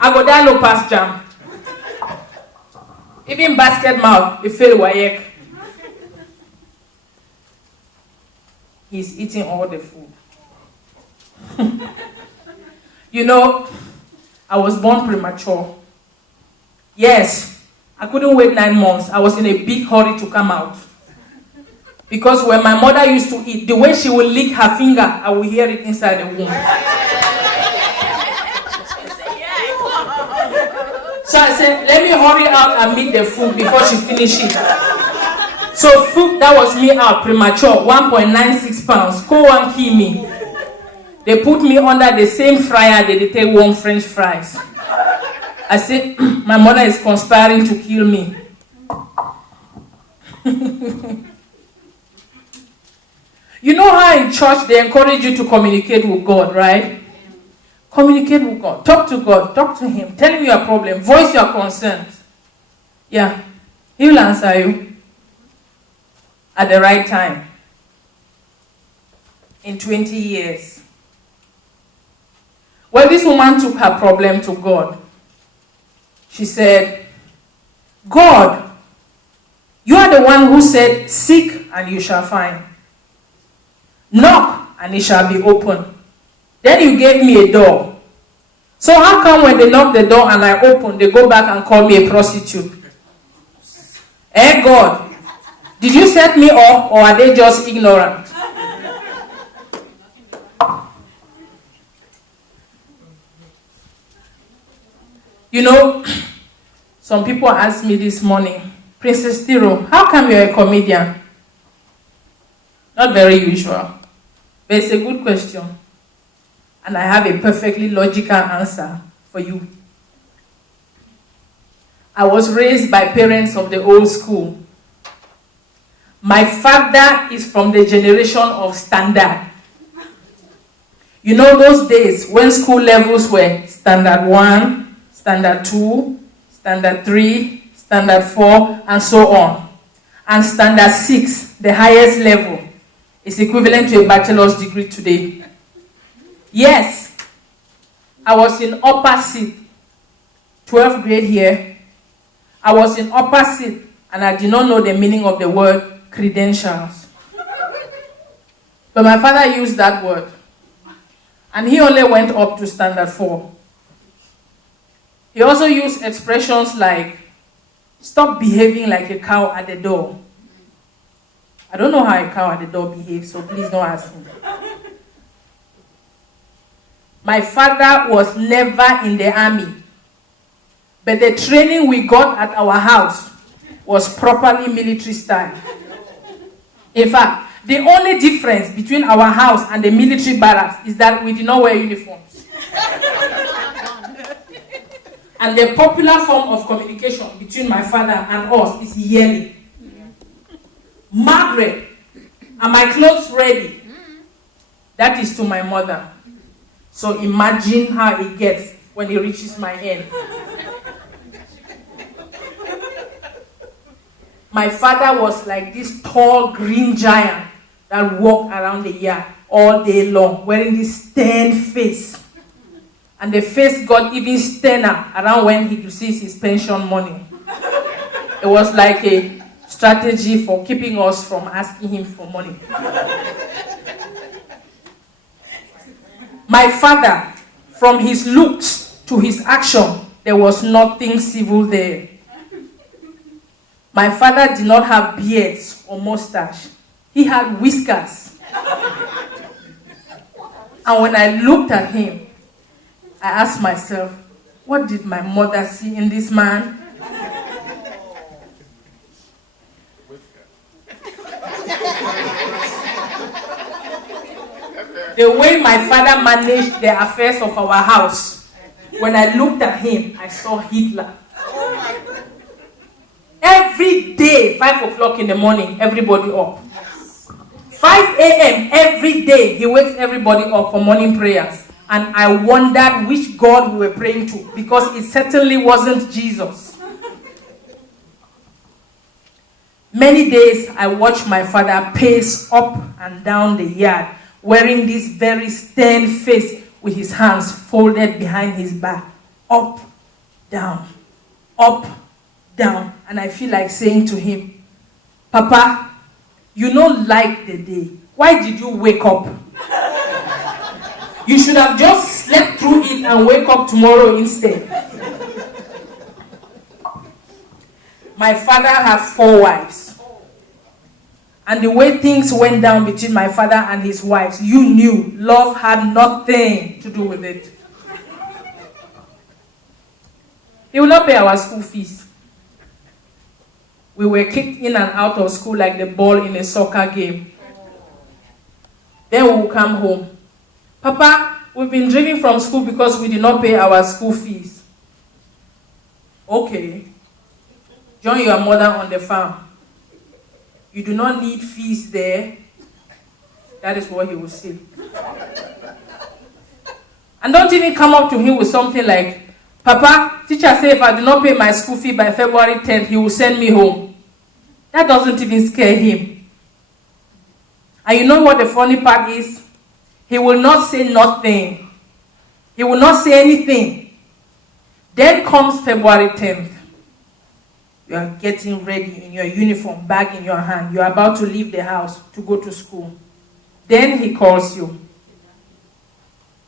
I go down low past jam. Even basket mouth, it fail wayek. He's eating all the food. You know, I was born premature. Yes, I couldn't wait 9 months. I was in a big hurry to come out. Because when my mother used to eat, the way she would lick her finger, I would hear it inside the womb. So I said, let me hurry out and meet the food before she finishes it. So food, that was me out premature, 1.96 pounds. Go one kill me. They put me under the same fryer that they take warm French fries. I said, my mother is conspiring to kill me. You know how in church they encourage you to communicate with God, right? Communicate with God. Talk to God. Talk to Him. Tell Him your problem. Voice your concerns. Yeah. He will answer you at the right time. In 20 years. Well, this woman took her problem to God. She said, God, you are the one who said, seek and you shall find. Knock and it shall be open. Then you gave me a door. So how come when they knock the door and I open, they go back and call me a prostitute? Eh, God, did you set me up or are they just ignorant? You know, some people asked me this morning, Princess Thihro, how come you're a comedian? Not very usual, but it's a good question. And I have a perfectly logical answer for you. I was raised by parents of the old school. My father is from the generation of standard. You know those days when school levels were standard 1, standard 2, standard 3, standard 4, and so on. And standard 6, the highest level, is equivalent to a bachelor's degree today. Yes, I was in upper seat, 12th grade here. I was in upper seat and I did not know the meaning of the word credentials. But my father used that word. And he only went up to standard 4. He also used expressions like, stop behaving like a cow at the door. I don't know how a cow at the door behaves, so please don't ask me. My father was never in the army, but the training we got at our house was properly military style. In fact, the only difference between our house and the military barracks is that we did not wear uniforms. And the popular form of communication between my father and us is yearly. Margaret, are my clothes ready? That is to my mother. So imagine how it gets when it reaches my end. My father was like this tall green giant that walked around the yard all day long, wearing this stern face. And the face got even sterner around when he receives his pension money. It was like a strategy for keeping us from asking him for money. My father, from his looks to his action, there was nothing civil there. My father did not have beards or mustache. He had whiskers. And when I looked at him, I asked myself, what did my mother see in this man? The way my father managed the affairs of our house, when I looked at him, I saw Hitler. Every day, 5 o'clock in the morning, everybody up. 5 a.m. every day, he wakes everybody up for morning prayers. And I wondered which God we were praying to, because it certainly wasn't Jesus. Many days, I watched my father pace up and down the yard, wearing this very stern face with his hands folded behind his back. up, down, up, down. And I feel like saying to him, Papa, you don't like the day. Why did you wake up? You should have just slept through it and wake up tomorrow instead. My father had 4 wives. And the way things went down between my father and his wives, you knew love had nothing to do with it. He will not pay our school fees. We were kicked in and out of school like the ball in a soccer game. Then we will come home. Papa, we've been driven from school because we did not pay our school fees. Okay. Join your mother on the farm. You do not need fees there. That is what he will say. And don't even come up to him with something like, Papa, teacher said if I do not pay my school fee by February 10th, he will send me home. That doesn't even scare him. And you know what the funny part is? He will not say nothing. He will not say anything. Then comes February 10th. You are getting ready in your uniform, bag in your hand. You are about to leave the house to go to school. Then he calls you.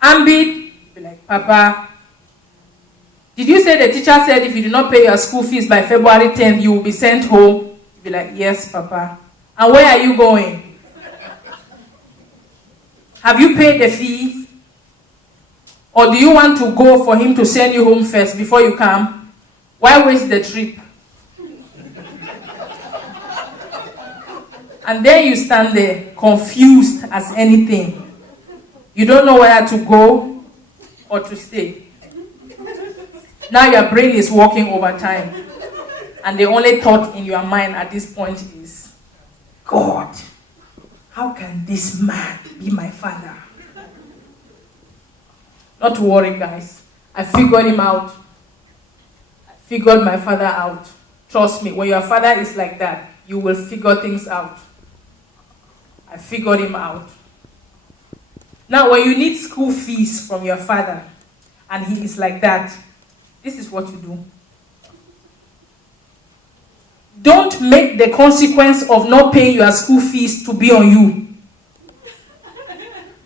Ambit, be like, Papa, did you say the teacher said if you do not pay your school fees by February 10th, you will be sent home? Be like, yes, Papa. And where are you going? Have you paid the fees? Or do you want to go for him to send you home first before you come? Why waste the trip? And then you stand there, confused as anything. You don't know whether to go or to stay. Now your brain is working overtime. And the only thought in your mind at this point is, God, how can this man be my father? Not to worry, guys. I figured him out. I figured my father out. Trust me, when your father is like that, you will figure things out. I figured him out. Now, when you need school fees from your father, and he is like that, this is what you do. Don't make the consequence of not paying your school fees to be on you.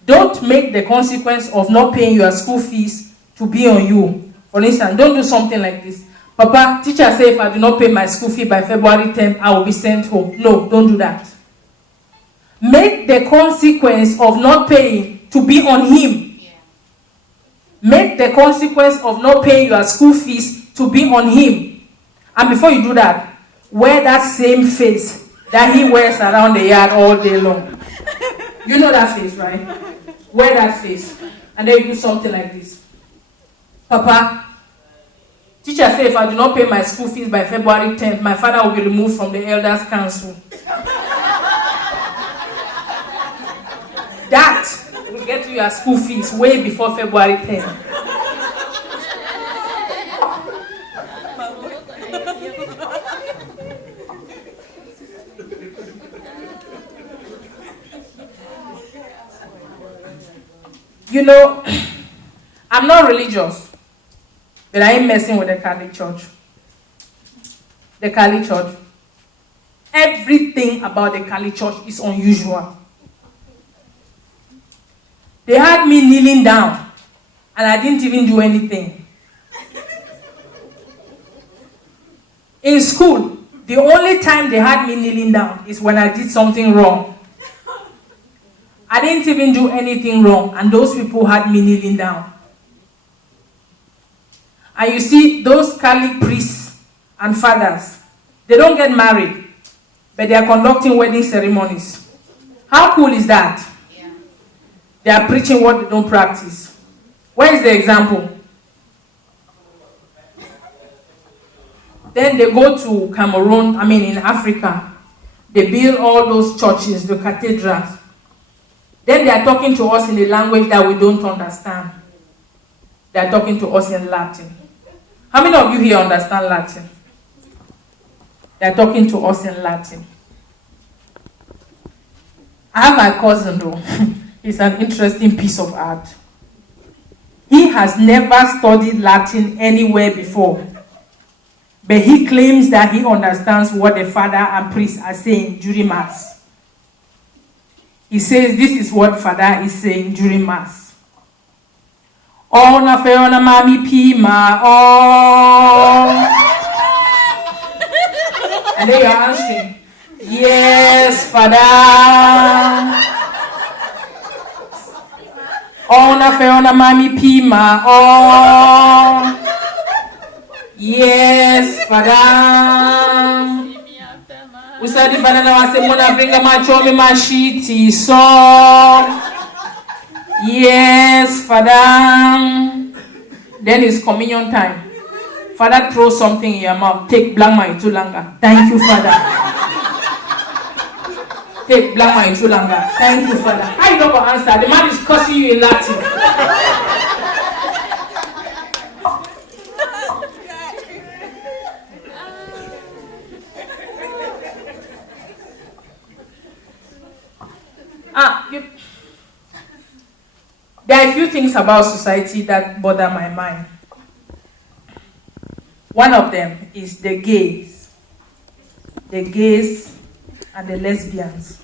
Don't make the consequence of not paying your school fees to be on you. For instance, don't do something like this. Papa, teacher said if I do not pay my school fee by February 10th, I will be sent home. No, don't do that. Make the consequence of not paying to be on him. Yeah. Make the consequence of not paying your school fees to be on him. And before you do that, wear that same face that he wears around the yard all day long. You know that face, right? Wear that face. And then you do something like this. Papa, teacher said if I do not pay my school fees by February 10th, my father will be removed from the elders' council. That will get you your school fees way before February 10th. You know, I'm not religious, but I ain't messing with the Catholic Church. The Catholic Church. Everything about the Catholic Church is unusual. They had me kneeling down, and I didn't even do anything. In school, the only time they had me kneeling down is when I did something wrong. I didn't even do anything wrong, and those people had me kneeling down. And you see, those Catholic priests and fathers, they don't get married, but they are conducting wedding ceremonies. How cool is that? Yeah. They are preaching what they don't practice. Where is the example? Then they go to Cameroon, in Africa. They build all those churches, the cathedrals. Then they are talking to us in a language that we don't understand. They are talking to us in Latin. How many of you here understand Latin? They are talking to us in Latin. I have my cousin though. He's an interesting piece of art. He has never studied Latin anywhere before. But he claims that he understands what the father and priest are saying during Mass. He says this is what Father is saying during Mass. Oh, na fe ona mami pima, oh. And then you're answering, yes, Father. Oh, na fe ona mami pima, oh. Yes, Father. Usadi banana wase mona bringa machomi mashiti so. Yes, Father. Then it's communion time. Father throws something in your mouth. Take blama itulanga. Thank you, Father. Take blama itulanga. Thank you, Father. How you don't go answer? The man is cursing you in Latin. There are a few things about society that bother my mind. One of them is the gays and the lesbians.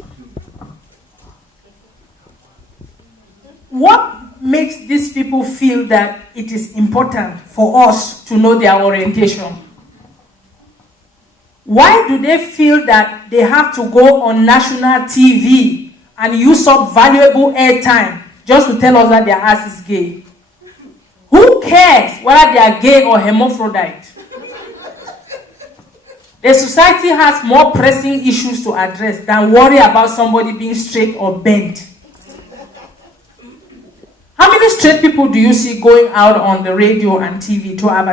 What makes these people feel that it is important for us to know their orientation? Why do they feel that they have to go on national TV and use up valuable airtime just to tell us that their ass is gay? Who cares whether they are gay or hermaphrodite? The society has more pressing issues to address than worry about somebody being straight or bent. How many straight people do you see going out on the radio and TV to advertise?